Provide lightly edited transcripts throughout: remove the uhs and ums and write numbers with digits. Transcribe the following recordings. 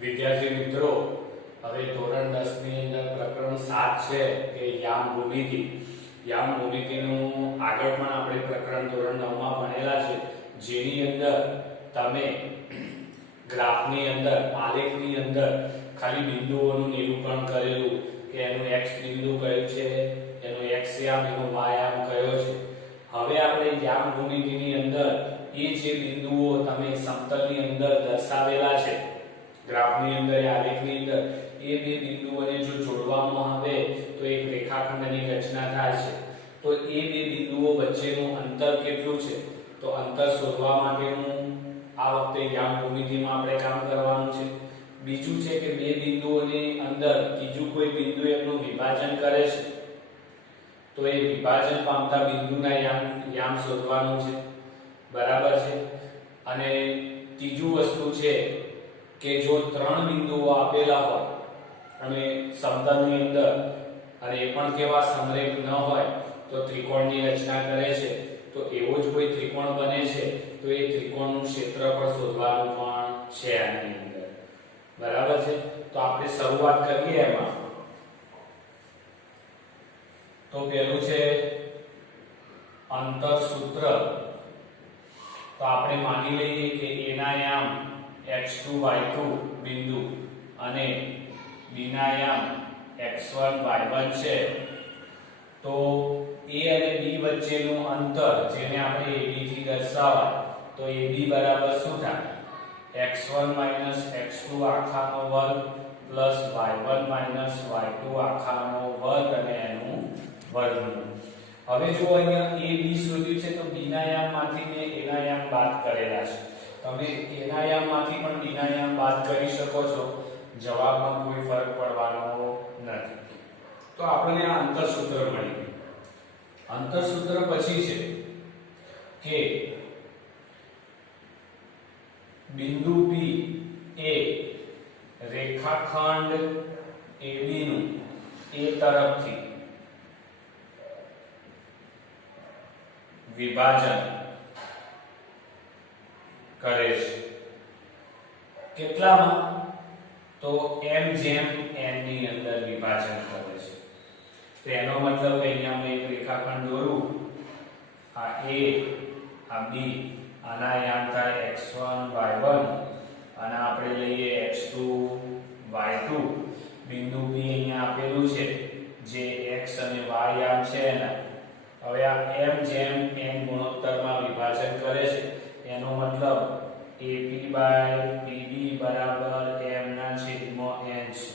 વિદ્યાર્થી મિત્રો, હવે ધોરણ 10 ની અંદર પ્રકરણ 7 છે કે યામ ભૂમિતિ. યામ ભૂમિતિનું આગળ પણ આપણે પ્રકરણ ધોરણ 9 માં ભણેલા છે, જેની અંદર તમે ગ્રાફની અંદર, આલેખની અંદર ખાલી બિંદુઓનું નિરૂપણ કરેલું કે એનું x બિંદુ કયું છે, એનો x યામ, એનો y યામ કયો છે. હવે આપણે યામ ભૂમિતિની અંદર એ જે બિંદુઓ તમે સમતલની અંદર દર્શાવેલા છે, ગ્રાફની અંદર, આલેખની અંદર, એ બે બિંદુઓને જો જોડવામાં આવે તો એક રેખાખંડની રચના થાય છે. તો એ બે બિંદુઓ વચ્ચેનું અંતર કેટલું છે, તો અંતર શોધવા માટેનું આ વખતે યામ ભૂમિતિમાં આપણે કામ કરવાનું છે. બીજું છે કે બે બિંદુઓની અંદર ત્રીજું કોઈ બિંદુ એમનું વિભાજન કરે છે, તો એ વિભાજન પામતા બિંદુના યામ શોધવાનું છે. બરાબર છે. અને ત્રીજું વસ્તુ છે કે જો ત્રણ બિંદુઓ આપેલા હોય અને સમતલની અંદર, અને એ પણ કેવા સમરેખ ન હોય, તો ત્રિકોણની રચના કરે છે, તો એવો જ કોઈ ત્રિકોણ બને છે, તો એ ત્રિકોણનું ક્ષેત્રફળ શોધવાનું પણ છે આની અંદર. બરાબર છે. તો આપણે શરૂઆત કરીએ એમાં. તો પહેલું છે અંતર સૂત્ર. તો આપણે માની લઈએ કે a ના યામ x2 y2 બિંદુ અને b ના યામ x1 y1 છે. તો a અને b વચ્ચેનું અંતર, જેને આપણે ab થી દર્શાવાય, તો ab બરાબર શું થાય? x1 x2 આખાનો વર્ગ પ્લસ y1 y2 આખાનો વર્ગ અને એનું વર્ગમૂળ. હવે જો અહીંયા a b શોધ્યું છે, તો b ના યામમાંથી મેં a ના યામ બાદ કરેલા છે. તમે a ના યામમાંથી પણ b ના યામ બાદ કરી શકો છો, જવાબમાં કોઈ ફરક પડવાનો નથી. તો આપણને આ અંતર સૂત્ર મળી ગયું. અંતર સૂત્ર પછી છે કે બિંદુ p એ રેખાખંડ AB નું a તરફથી વિભાજન કરે છે. કેટલામાં? તો m જેમ n ની અંદર વિભાજન કરે છે. તો એનો મતલબ કે અહીંયા હું એક રેખાખંડ દોરું, આ a, આ b, આના યામ થાય x1 y1 અને આપણે લઈએ x2 y2. બિંદુ b અહીંયા આપેલું છે, જે x અને y યામ છે એના. હવે આ m જેમ n ગુણોત્તરમાં વિભાજન કરે છે, એનો મતલબ AP/PB બરાબર m ના છેદમાં n છે.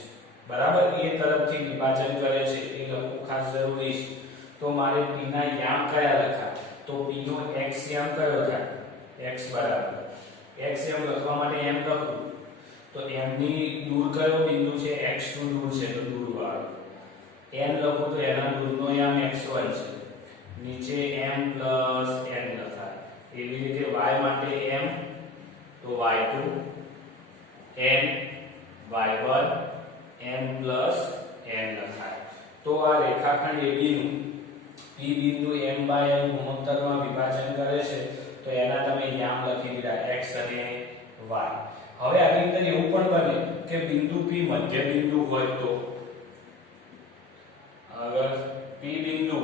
બરાબર. એ તરફથી વિભાજન કરે છે, એ લખવું ખાસ જરૂરી છે. તો મારે p ના યામ કયા લખાય? તો p નો x યામ કયો થાય? x બરાબર x યામ લખવા માટે m લખું, તો m ની દૂર કયો બિંદુ છે? x2 દૂર છે, તો દૂર વાળો. n લખું તો એના દૂરનો યામ xy છે, નીચે m પ્લસ n લખાય. એવી રીતે y માટે m, તો y2 n y1 n plus n લખાય. તો આ રેખાખંડ AB નું p બિંદુ m/n ગુણોત્તરમાં વિભાજન કરે છે, તો એના તમે યામ લખી દીધા x અને y. હવે આની અંદર એવું પણ બને કે બિંદુ p મધ્ય બિંદુ હોય, તો અગર p બિંદુ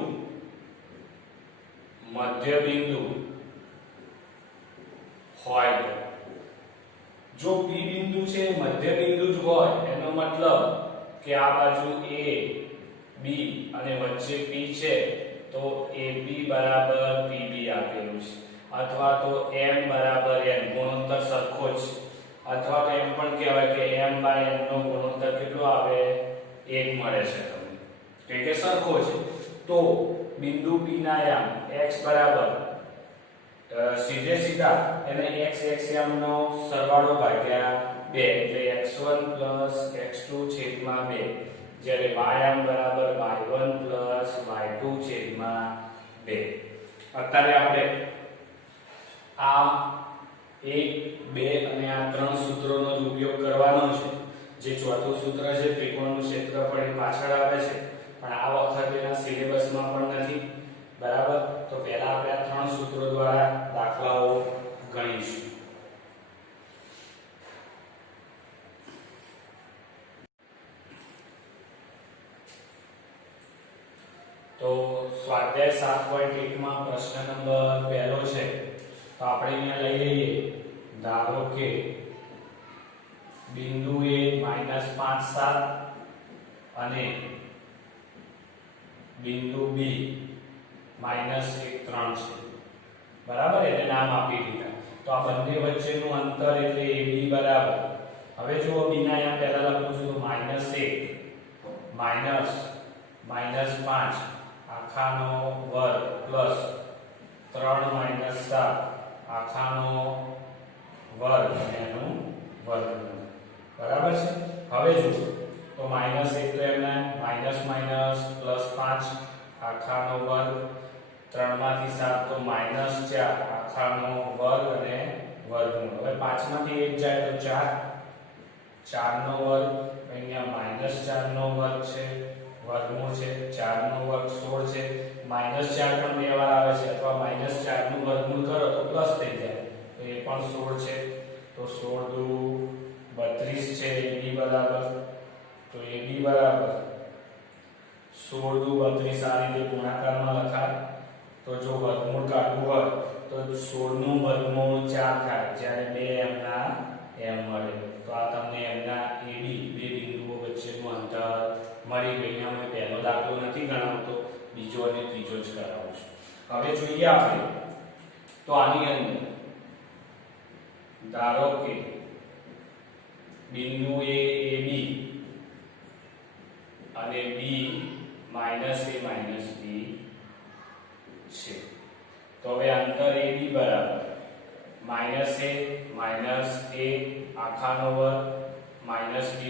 મધ્ય બિંદુ હોય, તો જો p બિંદુ છે મધ્ય બિંદુ જ હોય, એનો મતલબ કે આ બાજુ a b અને વચ્ચે p છે, તો ab બરાબર pb આપેલું છે, અથવા તો m બરાબર n, ગુણોત્તર સરખો છે, અથવા તો એમ પણ કહેવાય કે m/n નો ગુણોત્તર કેટલો આવે? 1 મળે છે તમને, કે સરખો છે. તો બિંદુ p ના યામ x બરાબર સીધે સીધા એને x યામનો સરવાળો ભાગ્યા 2, એટલે x1 x2 છેદમાં 2, જ્યારે y યામ બરાબર y1 y2 છેદમાં 2. અત્યારે આપણે આ 1, 2 અને આ 3 સૂત્રોનો જ ઉપયોગ કરવાનો છે. જે ચોથું સૂત્ર છે ત્રિકોણનું ક્ષેત્રફળ, એ પાછળ આવે છે, પણ આ વખતે એના સિલેબસમાં પણ નથી. બરાબર. તો પહેલા આપણે આ 3 સૂત્રો દ્વારા દાખલાઓ ગણીશું. સ્વાધ્યાય 7.1 માં પ્રશ્ન નંબર પહેલો છે. તો આપણે અહીંયા લઈ લઈએ. ધારો કે બિંદુ A -5 7 અને બિંદુ B -1 3 છે. બરાબર, એને નામ આપી દીધા. તો આ બંને વચ્ચેનું અંતર એટલે AB બરાબર. હવે જુઓ B ના અહીંયા પહેલા લખું છું તો -1 -5 આખાનો વર્ગ પ્લસ 3 - 7 આખાનો વર્ગ એનું વર્ગમૂળ. બરાબર છે. હવે જુઓ તો -1 તો એમને માઇનસ પ્લસ 5 આખાનો વર્ગ, 3 માંથી 7 તો -4 આખાનો વર્ગ અને વર્ગમૂળ. હવે 5 માંથી 1 જાય તો 4 નો વર્ગ, અહીંયા -4 નો વર્ગ છે, વર્ગમૂળ છે 4 નો વર્ગ 16 છે. -4 પણ બે વાર આવે છે અથવા -4 નું વર્ગમૂળ કરો તો પ્લસ થઈ જાય તો એ પણ 16 છે. તો 16 દુ 32 છે. AB બરાબર, તો AB બરાબર 16 દુ 32 આ રીતે ગુણાકારમાં લખાય. તો જો વર્ગમૂળ કાઢવું હોય તો 16 નું વર્ગમૂળ 4 થાય જ્યારે 2 એમના એમ મળે. તો આ તમને એમના AB બે બિંદુઓ વચ્ચેનું અંતર મળી ગયું. અહીંયા મેં પહેલો દાખલો નથી ગણાવતો, બીજો અને ત્રીજો જ કરાવું છું. હવે જોઈએ આપણે તો આની અંદર ધારો કે બિંદુ A AB અને B -A -B છે. તો હવે અંતર AB બરાબર -A આખાનો વર્ગ -B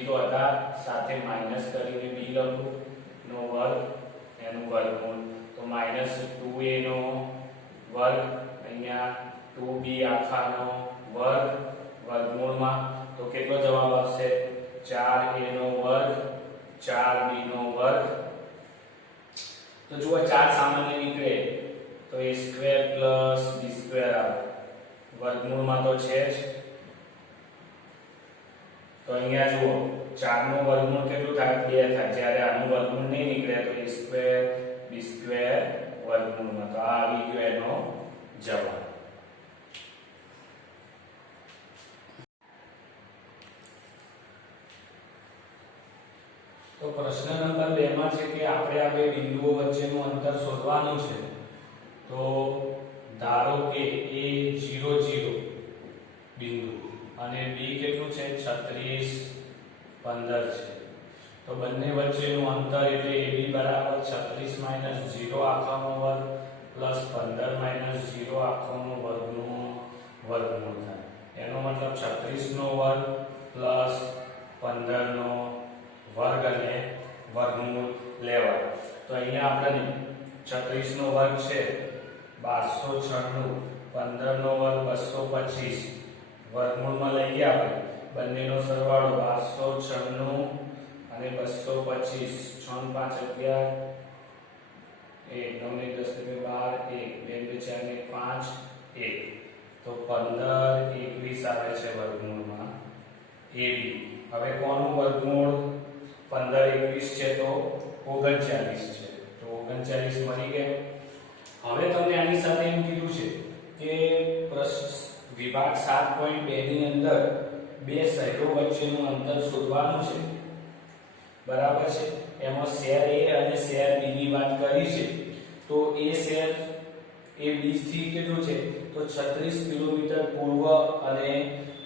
તો હતા સાથે માઈનસ કરીને B લખું નો વર્ગ એનું વર્ગમૂળ. તો -2A નો વર્ગ અહીંયા 2B આખાનો વર્ગ વર્ગમૂળમાં. તો કેટલો જવાબ આવશે? 4A નો વર્ગ 4B નો વર્ગ. તો જુઓ 4 સામાન્ય નીકળે તો A² + B² આવે. વર્ગમૂળમાં તો છે જ. તો અહીંયા જુઓ 4 નું વર્ગમૂળ કેટલું થાય? 2 થાય. જ્યારે આનું વર્ગમૂળ નહીં નીકળે તો A² B² વર્ગમૂળમાં. તો આ આવી ગયો એનો જવાબ. તો પ્રશ્ન નંબર 2 માં છે કે આપણે આ બે બિંદુઓ વચ્ચેનું અંતર શોધવાનું છે. તો ધારો કે A 0 0 બિંદુ અને B કેટલું છે? 36 15 છે. તો બંને વચ્ચેનું અંતર એટલે AB બરાબર 36 - 0 આખાનો વર્ગ પ્લસ 15 - 0 આખાનો વર્ગનું વર્ગમૂળ થાય. એનો મતલબ 36 નો વર્ગ પ્લસ 15 નો વર્ગ અને વર્ગમૂળ લેવાય. તો અહીંયા આપણે 36 નો વર્ગ છે 1296, 15 નો વર્ગ 225, વર્ગમૂળમાં લઈ ગયા આપણે બંનેનો સરવાળો 1296 અને 225. 6 5 11 1 9 10 12 1 2 4 5 1. તો 15 21 આવે છે વર્ગમૂળમાં AB. હવે કોનું વર્ગમૂળ 15 21 છે તો 39 છે. તો 39 મળી ગયા. હવે તમને આની સાથે એમ કીધું છે કે વિભાગ 7.2 ની અંદર બે શહેરો વચ્ચેનું અંતર શોધવાનું છે. બરાબર છે. એમાં શહેર A અને શહેર B ની વાત કરી છે. તો A શહેર એ B થી કેટલું છે? તો 36 કિલોમીટર પૂર્વ અને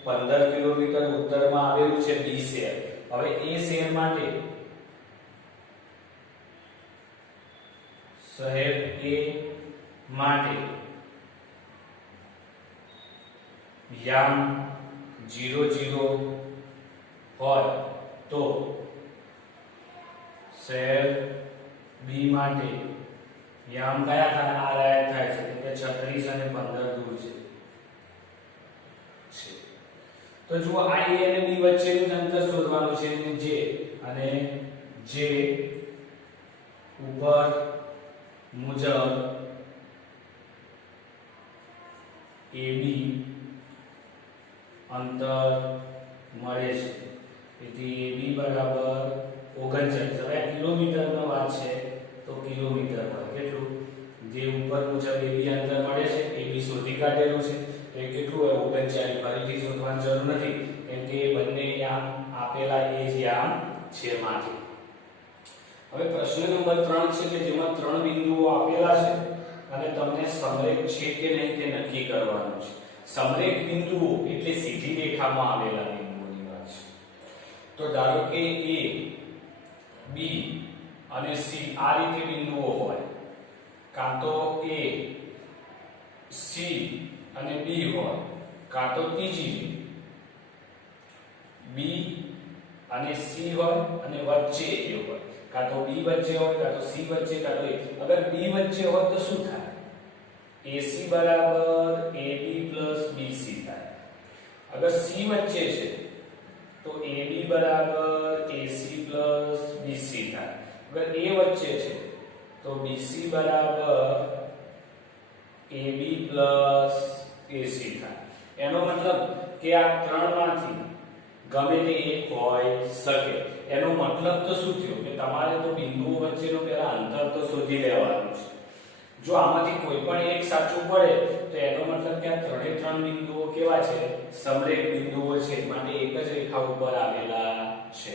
15 કિલોમીટર ઉત્તરમાં આવેલું છે B શહેર. હવે A શહેર માટે શહેર A માટે યામ 0 0 હોય તો શહેર B માટે યામ કયા થાય? આ રાયત થાય છે કે 36 અને 15 દૂર છે. તો જુઓ આ A અને B વચ્ચેનું અંતર શોધવાનું છે અને જે ઉપર મુજબ AB અંતર મળે છે. તેથી AB બરાબર 39. હવે કિલોમીટરમાં વાત છે તો કિલોમીટર પર કેટલું? જે ઉપર મુજબ AB અંતર મળે છે AB શોધી કાઢેલું છે તો એ કેટલું હોય 39 ફરીથી શોધવાની જરૂર નથી કેમ કે બંને યામ આપેલા એ જ યામ છે માંથી હવે પ્રશ્ન નંબર 3 છે કે જેમાં 3 બિંદુઓ આપેલા છે અને તમને સમરેખ છે કે નહીં તે નક્કી કરવાનું છે સમરેખ બિંદુઓ એટલે સીધી રેખામાં આવેલા બિંદુઓની વાત છે તો ધારો કે A B અને C આ રીતે બિંદુઓ હોય કાં તો A C અને B હોય કાં તો ત્રીજી B અને C હોય અને વચ્ચે A હોય કાં તો B વચ્ચે હોય કાં તો C વચ્ચે કાં તો A અગર B વચ્ચે હોય તો શું થાય AC બરાબર AB BC થાય અગર C વચ્ચે છે તો AB બરાબર AC BC થાય અગર A વચ્ચે છે તો BC બરાબર AB AC થાય એનો મતલબ કે આ ત્રણમાંથી ગમે તે એક હોઈ શકે એનો મતલબ તો શું થયો કે તમારે તો બિંદુઓ વચ્ચેનો પહેલા અંતર તો શોધી લેવાનું છે જો આમાંથી કોઈ પણ એક સાચું પડે તો એનો મતલબ કે આ ત્રણ બિંદુઓ કેવા છે સમરેખ બિંદુઓ છે માટે એક જ રેખા ઉપર આવેલા છે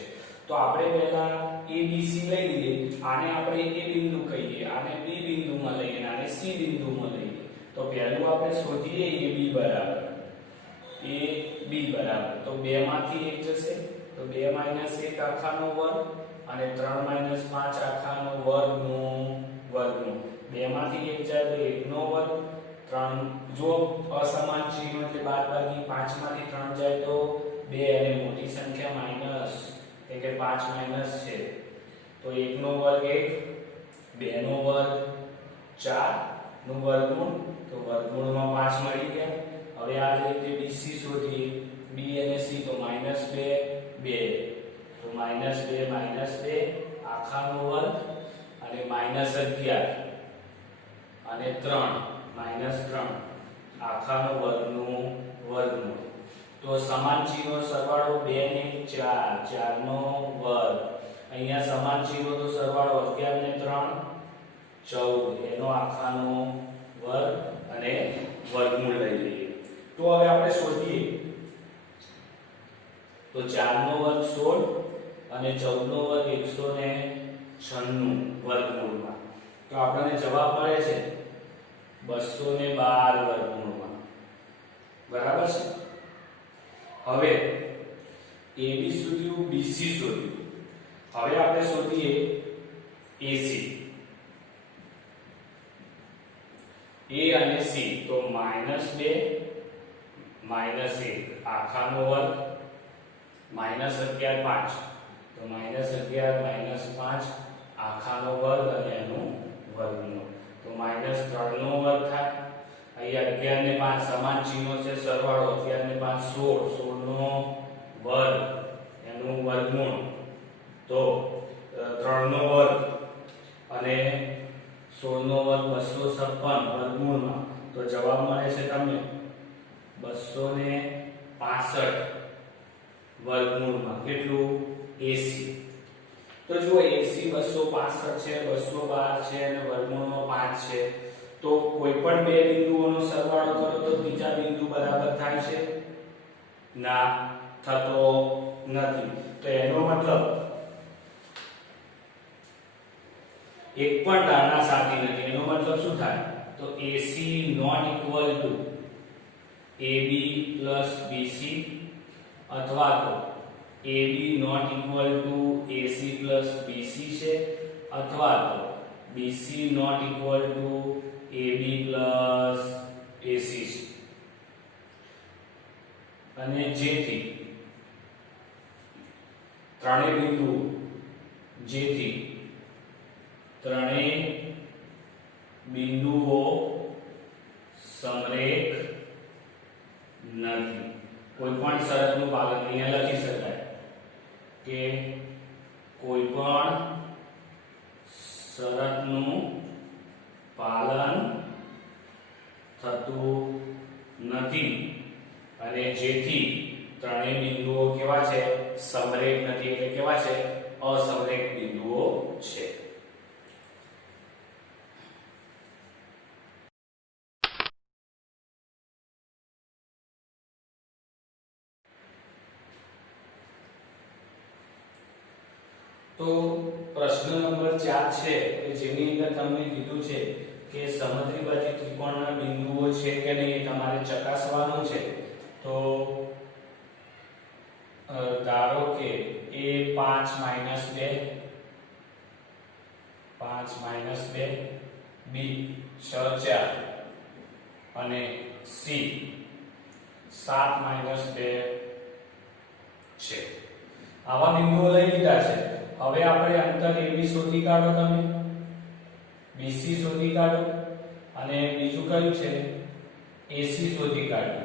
તો આપણે પહેલા ABC લઈ લઈએ આને આપણે A બિંદુ કહીએ આને B બિંદુમાં લઈએ અને આને C બિંદુમાં લઈએ તો પહેલું આપણે શોધીએ AB બરાબર તો 2 માંથી 1 જશે તો 2 - 1 આખાનો વર્ગ અને 3 - 5 આખાનો વર્ગનું વર્ગમૂળ 2 માંથી 1 જાય તો 1 નો વર્ગ 3 જો અસમાન ચિહ્ન એટલે બાદબાકી 5 માંથી 3 જાય તો 2 અને મોટી સંખ્યા માઈનસ એટલે કે 5 માઈનસ છે તો 1 નો વર્ગ 1 2 નો વર્ગ 4 નું વર્ગમૂળ તો વર્ગમૂળમાં 5 મળી ગયા હવે આ જ રીતે BC શોધીએ B અને C તો -2 2 તો -2 આખાનો વર્ગ અને -11 અને 3 -3 આખાનો વર્ગનું વર્ગમૂળ તો સમાન ચિહ્નો સરવાળો 2 ને 4 4 નો વર્ગ અહીંયા સમાન ચિહ્નો તો સરવાળો 11 ને 3 14 એનો આખાનો વર્ગ અને વર્ગમૂળ લઈ લઈએ તો હવે આપણે શોધીએ તો 4 નો વર્ગ 16 અને 14 નો વર્ગ 196 વર્ગમૂળમાં તો આપણને જવાબ મળે છે 212 વર્ગમૂળમાં બરાબર છે હવે AB શોધ્યું BC શોધ્યું હવે આપણે શોધીએ AC A અને C તો -2 -1 આખાનો વર્ગ -11 5 તો -11 -5 આખાનો વર્ગ અને એનું વર્ગમૂળ તો -3 નો વર્ગ થાય અહીંયા 11 ને 5 સમાન ચિહ્નો છે સરવાળો 11 ને 5 16 16 નો વર્ગ એનું વર્ગમૂળ તો 3 નો વર્ગ અને 16 નો વર્ગ 256 વર્ગમૂળમાં તો જવાબ મળે છે તમને 265 વર્ગમૂળમાં કેટલું AC તો જુઓ AC 265 છે 212 છે અને વર્ગમૂળમાં 5 છે તો કોઈ પણ બે બિંદુઓનો સરવાળો કરો તો બીજા બિંદુ બરાબર થાય છે ના થતો નથી તો એનો મતલબ એક પણ ધારણા સાચી નથી એનો મતલબ શું થાય તો AC not equal to AB BC અથવા તો AB not equal to AC BC છે અથવા તો BC not equal to AB AC છે અને જેથી ત્રણેય બિંદુઓ સમરેખ નથી કોઈ પણ શરતનું પાલન અહીંયા લખી શકાય કે કોઈ પણ શરતનું પાલન થતું નથી અને જેથી ત્રણેય બિંદુઓ કેવા છે સમરેખ નથી એટલે કેવા છે અસમરેખ બિંદુઓ છે તો પ્રશ્ન નંબર 4 છે કે જેની અંદર તમને કીધું છે કે સમદ્વિબાજુ ત્રિકોણના બિંદુઓ છે કે નહીં તમારે ચકાસવાનું છે. તો ધારો કે a 5 - 2 5 - 2 b 6 4 અને c 7 - 2 છે. આવા બિંદુઓ લઈ લીધા છે. હવે આપણે અંતર AB શોધી કાઢો, તમે BC શોધી કાઢો અને બીજું કયું છે AC શોધી કાઢો.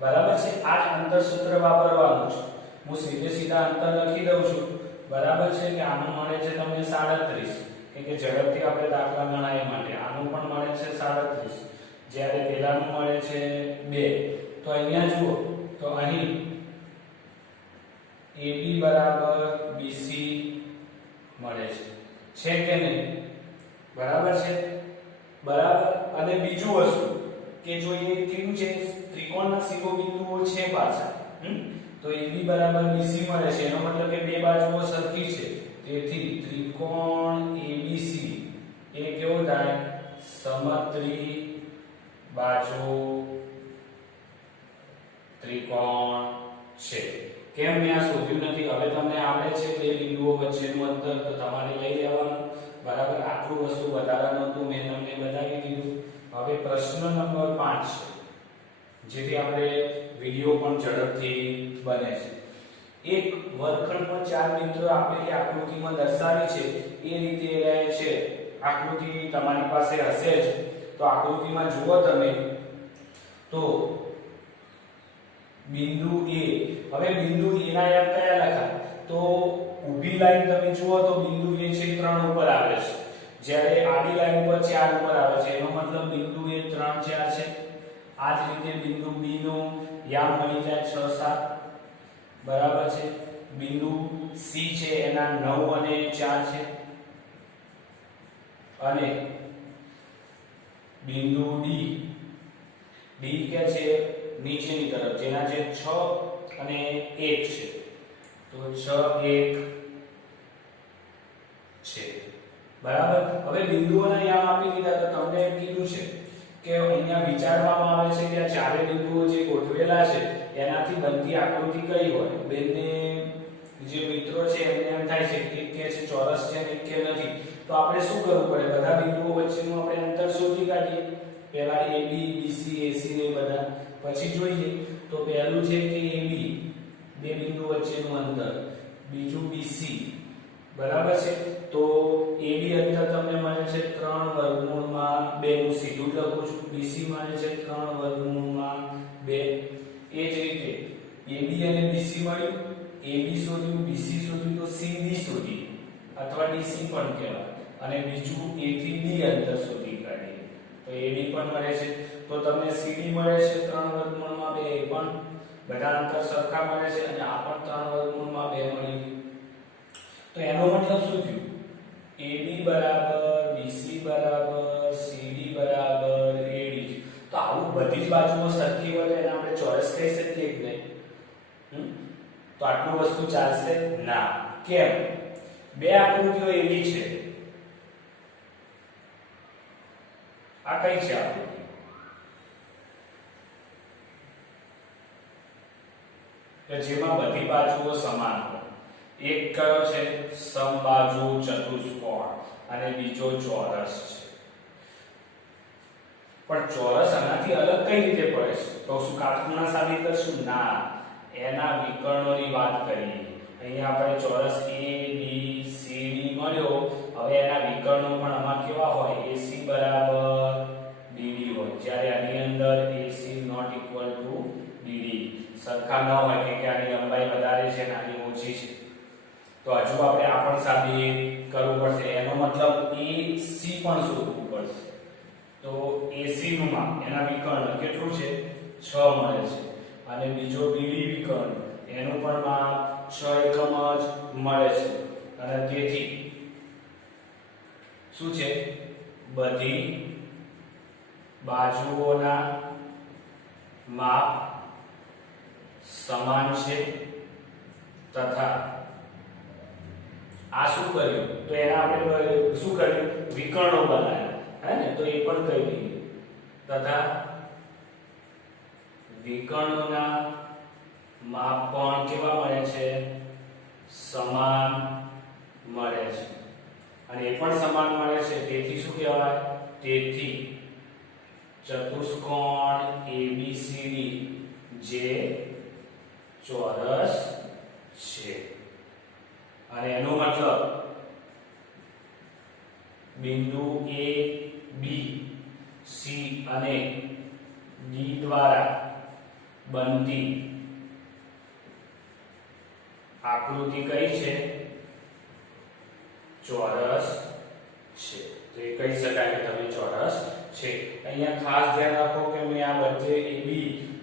બરાબર છે. આ જ અંતર સૂત્ર વાપરવાનું છે. હું સીધા અંતર લખી દઉં છું. બરાબર છે કે આનું મળે છે તમને 37 કે ઝડપથી આપણે દાખલા ગણાય માટે. આનું પણ મળે છે 37 જ્યારે પેલાનું મળે છે 2. તો અહીંયા જુઓ તો અહીં AB બરાબર BC મળે છે કે નહીં? બરાબર છે. બરાબર. અને બીજું વસ્તુ કે જો એ કેવું છે ત્રિકોણના શિરોબિંદુઓ છે પાછા, તો AB બરાબર BC મળે છે એનો મતલબ કે બે બાજુઓ સરખી છે. તેથી ત્રિકોણ ABC એ કેવો થાય? સમદ્વિબાજુ ત્રિકોણ છે. કેમ મેં આ શોધ્યું નથી? હવે તમને આવડે છે બે બિંદુઓ વચ્ચેનું અંતર, તો તમારે લઈ લેવાનું. બરાબર. આટલું વસ્તુ વધારાનું હતું, મેં તમને બતાવી દીધું. હવે પ્રશ્ન નંબર 5 છે જેથી આપણે વિડિયો પણ ઝડપથી બને છે. એક વર્ગખંડમાં ચાર બિંદુઓ આપેલી આકૃતિમાં દર્શાવી છે એ રીતે રહે છે. આકૃતિ તમારી પાસે હશે જ, તો આકૃતિમાં જુઓ તમે તો બિંદુ A. હવે બિંદુ A ના યામ કયા લખાય? તો ઊભી લાઈન તમે જુઓ તો બિંદુ A છે 3 ઉપર આવે છે, જ્યારે આડી લાઈન પર 4 ઉપર આવે છે. એનો મતલબ બિંદુ A 3 4 છે. આ જ રીતે બિંદુ B નું યામ મળી જાય 6 7. બરાબર છે. બિંદુ C છે એના 9 અને 4 છે. અને બિંદુ D કે છે નીચેની તરફ જેના છે 6 અને 1 છે, તો 6 1 છે. બરાબર. હવે બિંદુઓના યામ આપી દીધા, તો તમને એમ કીધું છે કે અહીંયા વિચારવામાં આવે છે કે આ ચારે બિંદુઓ જે ગોઠવેલા છે એનાથી બનતી આકૃતિ કઈ હોય. બંને જે મિત્રો છે એમને એમ થાય છે કે એક કે છે ચોરસ છે અને એક કે નથી. તો આપણે શું કરવું પડે? બધા બિંદુઓ વચ્ચેનું આપણે અંતર શોધી કાઢીએ. પહેલા AB BC AC ને બધા, પછી જોઈએ તો પહેલું છે કે AB બે બિંદુ વચ્ચેનું અંતર, બીજું BC. બરાબર છે. તો AB અંતર તમને મળે છે 3/2. હું સીધું લખું છું. BC મળે છે 3/2. એ જ રીતે AB અને BC મળ્યું, AB શોધ્યું, BC શોધ્યું, તો CD શોધી અથવા DC પણ કહેવાય. અને બીજું A થી D અંતર શોધી કાઢીએ તો AB પણ મળે છે. તો તમને CD મળે છે 3/2. એ પણ બધા અંતર સરખા મળે છે અને આ પણ 3/2 મળી ગયું. તો એનો મતલબ શું થયું? AB બરાબર BC બરાબર CD બરાબર AD. તો આવું બધી જ બાજુઓ સરખી હોય એને આપણે ચોરસ કહી શકીએ કે નહીં? તો આટલું વસ્તુ ચાલશે ના. કેમ? બે આકૃતિઓ એવી છે. આ કઈ છે આકૃતિ? કે જેમાં બધી બાજુઓ સમાન હોય. એક કયો છે? સમબાજુ ચતુષ્કોણ અને બીજો ચોરસ છે. પણ ચોરસ આનાથી અલગ કઈ રીતે પડે છે? તો શું કાટખૂણા સાબિત કરશું? ના. એના વિકર્ણોની વાત કરીએ. અહીંયા આપણે ચોરસ A B C D મળ્યો. હવે એના વિકર્ણો પણ આમાં કેવા હોય? AC બરાબર DD હોય, જ્યારે આની અંદર AC not equal to DD સરખા ન હોય કે આની લંબાઈ વધારે છે અને આની ઓછી છે. તો હજુ આપણે આ પણ સાબિત કરવું પડશે. એનો મતલબ AC પણ શોધવું પડશે. તો AC નું માપ એના વિકર્ણ કેટલું છે? 6 મળે છે. અને બીજો BD વિકર્ણ એનું પણ માપ 6 એકમ જ મળે છે. અને તેથી શું છે? બધી બાજુઓના માપ સમાન છે તથા આ શું કર્યું તો એના આપણે શું કર્યું વિકર્ણો બનાવ્યા હે ને તો એ પણ કહી દઈએ તથા વિકર્ણોના માપ પણ કેવા મળે છે સમાન મળે છે અને એ પણ સમાન મળે છે તેથી શું કહેવાય તેથી ચતુષ્કોણ ABCD જે ચોરસ છે અને એનો મતલબ બિંદુ A B C અને D દ્વારા બનતી આકૃતિ કઈ છે ચોરસ છે તો એ કહી શકાય કે તમે ચોરસ છે અહીંયા ખાસ ધ્યાન રાખો કે મેં આ વચ્ચે AB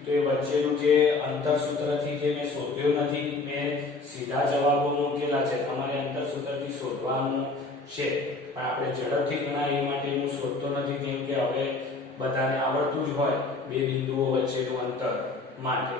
તો એ વચ્ચેનું જે અંતર સૂત્રથી જે મેં શોધ્યો નથી મેં સીધા જવાબો મૂકેલા છે તમારે અંતર સૂત્રથી શોધવાનું છે પણ આપણે ઝડપથી ગણાય એ માટે હું શોધતો નથી કેમ કે હવે બધાને આવડતું જ હોય બે બિંદુઓ વચ્ચેનું અંતર માટે